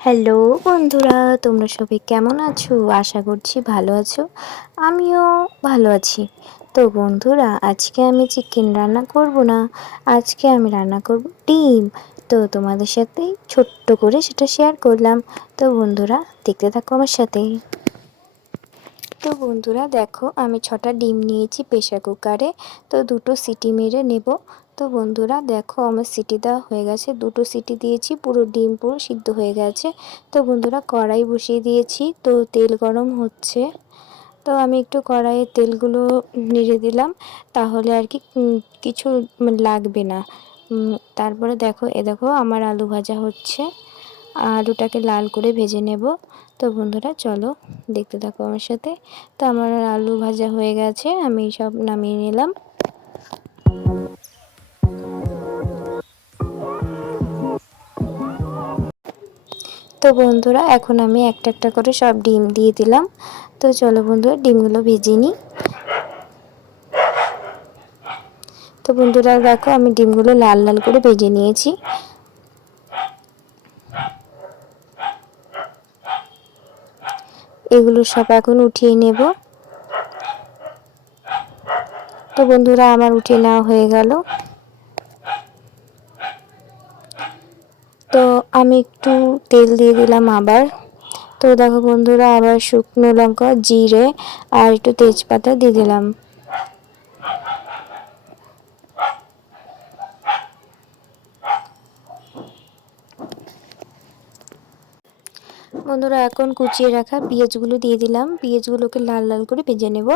Hello বন্ধুরা, তোমরা সবাই কেমন আছো? আশা করছি ভালো আছো। আমিও ভালো আছি। তো বন্ধুরা, আজকে আমি চিকেন রান্না করব না, আজকে আমি রান্না করব ডিম। তো তোমাদের সাথে ছোট্ট করে সেটা শেয়ার করলাম। তো বন্ধুরা, দেখতে থাকো আমার সাথে। তো বন্ধুরা দেখো, আমি 6টা ডিম নিয়েছি প্রেসার কুকারে। তো 2টো সিটি মেরে নেব। তো বন্ধুরা দেখো, আমার সিটি দেওয়া হয়ে গেছে, 2টো সিটি দিয়েছি, পুরো ডিম পুরো সিদ্ধ হয়ে গেছে। তো বন্ধুরা কড়াই বসিয়ে দিয়েছি, তো তেল গরম হচ্ছে। তো আমি একটু কড়াইয়ে তেলগুলো নেড়ে দিলাম, তাহলে আর কি কিছু লাগবে না। তারপরে দেখো, দেখো আমার আলু ভাজা হচ্ছে। আলুটাকে লাল করে ভেজে নেব। তো বন্ধুরা চলো দেখতে থাকো আমার সাথে। তো আমার আলু ভাজা হয়ে গেছে, আমি সব নামিয়ে নিলাম। তো বন্ধুরা এখন আমি একটা একটা করে সব ডিম দিয়ে দিলাম। তো চলো বন্ধুরা, ডিমগুলো ভেজে নিই। তো বন্ধুরা দেখো, আমি ডিমগুলো লাল লাল করে ভেজে নিয়েছি। এগুলো সব এখন উঠিয়ে নেব। তো বন্ধুরা আমার উঠিয়ে নেওয়া হয়ে গেল। তো আমি একটু তেল দিয়ে দিলাম আবার। তো দেখো বন্ধুরা, আবার শুকনো লঙ্কা, জিরে আর একটু তেজপাতা দিয়ে দিলাম। বন্ধুরা এখন কুচিয়ে রাখা পেঁয়াজগুলো দিয়ে দিলাম। পেঁয়াজগুলোকে লাল লাল করে ভেজে নেব।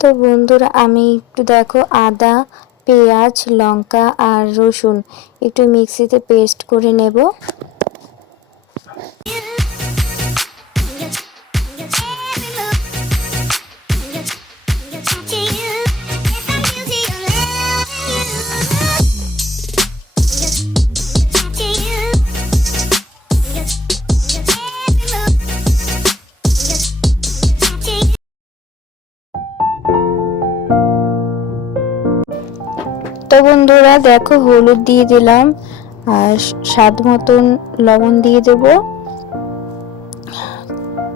তো বন্ধুরা আমি একটু দেখো, আদা, পেঁয়াজ, লঙ্কা আর রসুন একটু মিক্সিতে পেস্ট করে নেব। তো বন্ধুরা দেখো, হলুদ দিয়ে দিলাম আর স্বাদ মতন লবণ দিয়ে দেব।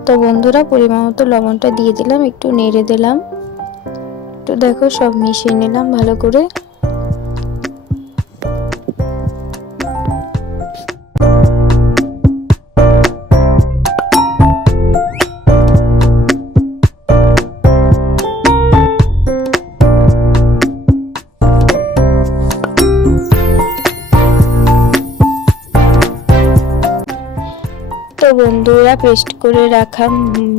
তো বন্ধুরা পরিমাণ মতো লবণটা দিয়ে দিলাম, একটু নেড়ে দিলাম। তো দেখো সব মিশিয়ে নিলাম ভালো করে। তো বন্ধুরা পেস্ট করে রাখা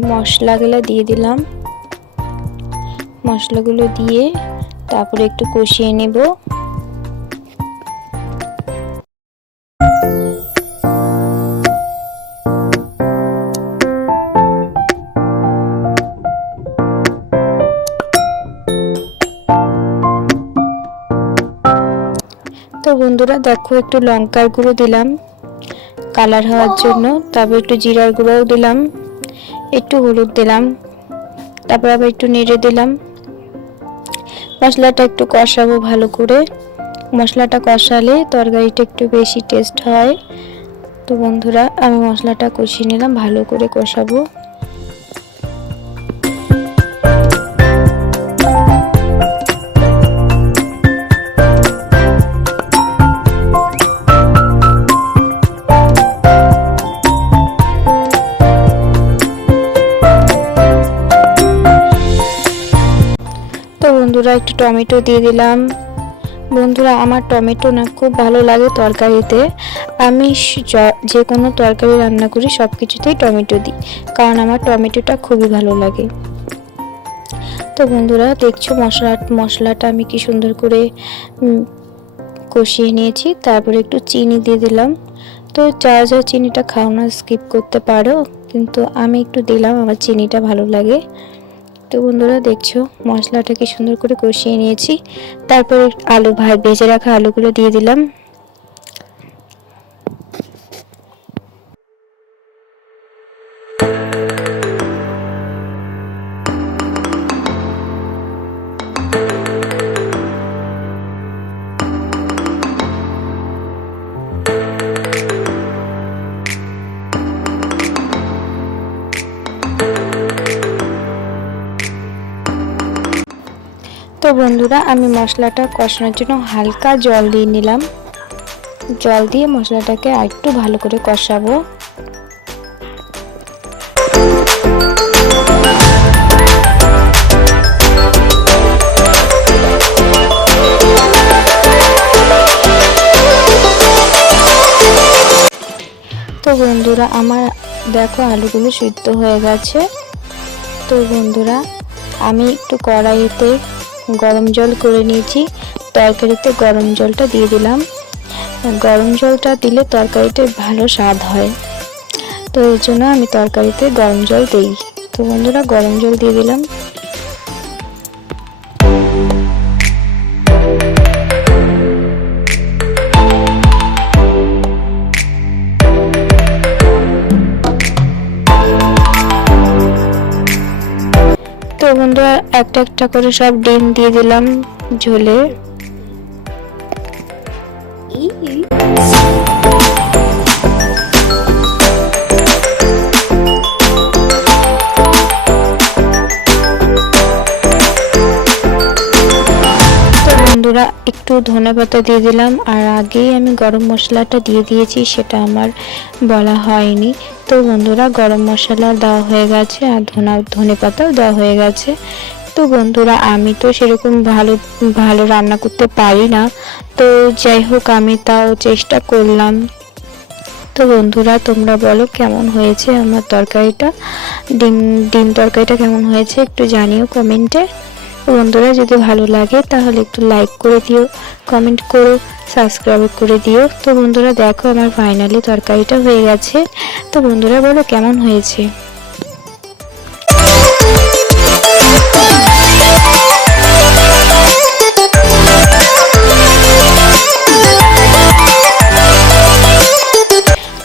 মশলাগুলো দিয়ে দিলাম। মশলাগুলো দিয়ে তারপরে একটু কষিয়ে নেব। তো বন্ধুরা দেখো, একটু লঙ্কার গুঁড়ো দিলাম কালার হওয়ার জন্য, তারপর একটু জিরার গুঁড়োও দিলাম, একটু হলুদ দিলাম, তারপর আবার একটু নেড়ে দিলাম। মশলাটা একটু কষাবো ভালো করে। মশলাটা কষালে তরকারিটা একটু বেশি টেস্ট হয়। তো বন্ধুরা আমি মশলাটা কষিয়ে নিলাম, ভালো করে কষাবো। তো বন্ধুরা একটু টমেটো দিয়ে দিলাম। বন্ধুরা আমার টমেটো না খুব ভালো লাগে তরকারিতে। আমি যে কোনো তরকারি রান্না করি সব কিছুতেই টমেটো দিই, কারণ আমার টমেটোটা খুবই ভালো লাগে। তো বন্ধুরা দেখছো মশলাটা আমি কি সুন্দর করে কষিয়ে নিয়েছি। তারপরে একটু চিনি দিয়ে দিলাম। তো যা চিনিটা খাও না স্কিপ করতে পারো, কিন্তু আমি একটু দিলাম, আমার চিনিটা ভালো লাগে। তো বন্ধুরা দেখছো মশলাটা কি সুন্দর করে কষিয়ে নিয়েছি। তারপরে ভেজে রাখা আলুগুলো দিয়ে দিলাম। তো বন্ধুরা আমি মশলাটা কষানোর জন্য হালকা জল দিয়ে নিলাম। জল দিয়ে মশলাটাকে আরেকটু ভালো করে কষাবো। তো বন্ধুরা আমার দেখো আলুগুলো সিদ্ধ হয়ে গেছে। তো বন্ধুরা আমি একটু কড়াইতে গরম জল করে নিয়েছি, তরকারিতে গরম জলটা দিয়ে দিলাম। গরম জলটা দিলে তরকারিতে ভালো স্বাদ হয়, তো এই জন্য আমি তরকারিতে গরম জল দিই। তো বন্ধুরা গরম জল দিয়ে দিলাম। তো বন্ধুরা একটা একটা করে সব ডিম দিয়ে দিলাম ঝোলে। বন্ধুরা একটু ধনেপাতা দিয়ে দিলাম, আর আগেই আমি গরম মশলাটা দিয়ে দিয়েছি, সেটা আমার বলা হয়নি। তো বন্ধুরা গরম মশলা দেওয়া হয়ে গেছে আর ধনেপাতাও দেওয়া হয়ে গেছে। তো বন্ধুরা আমি তো সেরকম ভালো রান্না করতে পারি না, তো যাই হোক আমি তাও চেষ্টা করলাম। তো বন্ধুরা তোমরা বলো কেমন হয়েছে আমার তরকারিটা, ডিম তরকারিটা কেমন হয়েছে একটু জানিও কমেন্টে। বন্ধুরা যদি ভালো লাগে তাহলে একটু লাইক করে দিও, কমেন্ট করো, সাবস্ক্রাইব করে দিও। তো বন্ধুরা দেখো আমার ফাইনালি তরকারিটা হয়ে গেছে। তো বন্ধুরা বলো কেমন হয়েছে।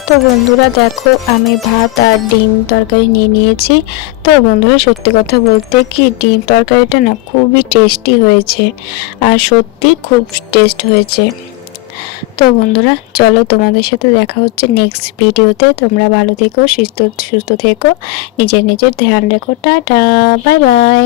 তো বন্ধুরা দেখো আমি ভাত আর ডিম তরকারি নিয়ে নিয়েছি। তো বন্ধুরা সত্যি কথা বলতে কি ডিম তরকারিটা না খুবই টেস্টি হয়েছে, আর সত্যি খুব টেস্ট হয়েছে। তো বন্ধুরা চলো তোমাদের সাথে দেখা হচ্ছে নেক্সট ভিডিওতে। তোমরা ভালো থেকো, সুস্থ থেকো, নিজের ধ্যান রেখো। Tata, bye bye.